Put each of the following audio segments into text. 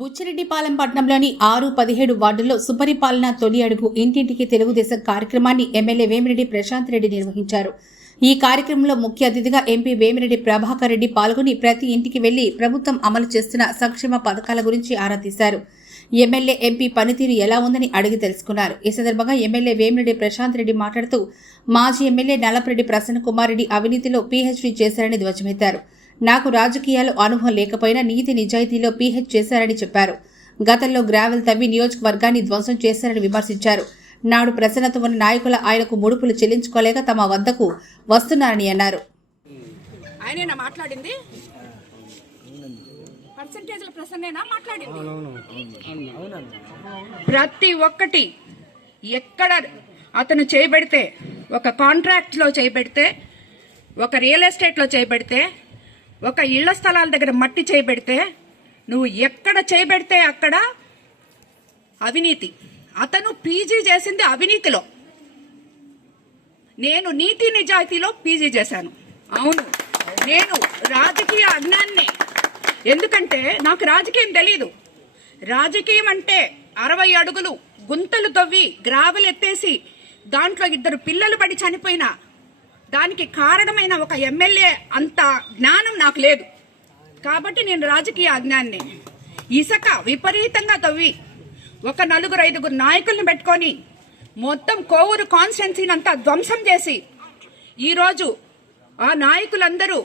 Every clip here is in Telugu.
బుచ్చిరెడ్డిపాలెం పట్టణంలోని ఆరు పదిహేడు వార్డుల్లో సుపరిపాలన తొలి అడుగు ఇంటింటికి తెలుగుదేశం కార్యక్రమాన్ని ఎమ్మెల్యే వేమిరెడ్డి ప్రశాంత్ రెడ్డి నిర్వహించారు. ఈ కార్యక్రమంలో ముఖ్య అతిథిగా ఎంపీ వేమిరెడ్డి ప్రభాకర్ రెడ్డి పాల్గొని ప్రతి ఇంటికి వెళ్ళి ప్రభుత్వం అమలు చేస్తున్న సంక్షేమ పథకాల గురించి ఆరా తీశారు. ఎమ్మెల్యే ఎంపీ పనితీరు ఎలా ఉందని అడిగి తెలుసుకున్నారు. ఈ సందర్భంగా ఎమ్మెల్యే వేమిరెడ్డి ప్రశాంత్ రెడ్డి మాట్లాడుతూ మాజీ ఎమ్మెల్యే నలపరెడ్డి ప్రసన్న కుమార్ రెడ్డి అవినీతిలో పీహెచ్డీ చేశారని ధ్వజమెత్తారు. నాకు రాజకీయాలు అనుభవం లేకపోయినా నీతి నిజాయితీలో పీహెచ్ చేశారని చెప్పారు. గతంలో గ్రావెల్ తవ్వి నియోజకవర్గాన్ని ధ్వంసం చేశారని విమర్శించారు. నాడు ప్రసన్నత ఉన్న నాయకుల ఆయనకు ముడుపులు చెల్లించుకోలేక తమ వద్దకు వస్తున్నారని అన్నారు. ఆయనేనా మాట్లాడింది? పర్సంటేజ్ల ప్రసన్నేనా మాట్లాడింది? ప్రతి ఒక్కటి ఎక్కడ అతను చేయబెడితే ఒక కాంట్రాక్ట్లో చేయబెడితే ఒక రియల్ ఎస్టేట్లో చేయబెడితే ఒక ఇళ్ళ స్థలాల దగ్గర మట్టి చేయబెడితే నువ్వు ఎక్కడ చేయబెడితే అక్కడ అవినీతి. అతను పీజీ చేసింది అవినీతిలో. నేను నీతి నిజాయితీలో పీజీ చేశాను. అవును. నేను రాజకీయ అజ్ఞాన్ని. ఎందుకంటే నాకు రాజకీయం తెలీదు. రాజకీయం అంటే అరవై అడుగులు గుంతలు తవ్వి గ్రావెలు ఎత్తేసి దాంట్లో ఇద్దరు పిల్లలు పడి చనిపోయిన దానికి కారణమైన ఒక ఎమ్మెల్యే అంత జ్ఞానం నాకు లేదు. కాబట్టి నేను రాజకీయ అజ్ఞాన్ని. ఇసుక విపరీతంగా తవ్వి ఒక నలుగురు ఐదుగురు నాయకుల్ని పెట్టుకొని మొత్తం కోవూరు కాన్స్టిట్యున్సీని అంతా ధ్వంసం చేసి ఈరోజు ఆ నాయకులందరూ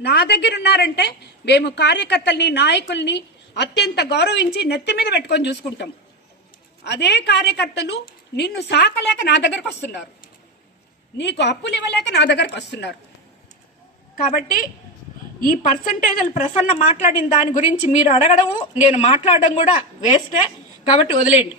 నా దగ్గర ఉన్నారంటే మేము కార్యకర్తల్ని నాయకుల్ని అత్యంత గౌరవించి నెత్తి మీద పెట్టుకొని చూసుకుంటాం. అదే కార్యకర్తలు నిన్ను సాకలేక నా దగ్గరకు వస్తున్నారు. నీకు అప్పులు ఇవ్వలేక నా దగ్గరకు వస్తున్నారు. కాబట్టి ఈ పర్సంటేజ్లు ప్రసన్న మాట్లాడిన దాని గురించి మీరు అడగడము నేను మాట్లాడడం కూడా వేస్టే కాబట్టి వదిలేయండి.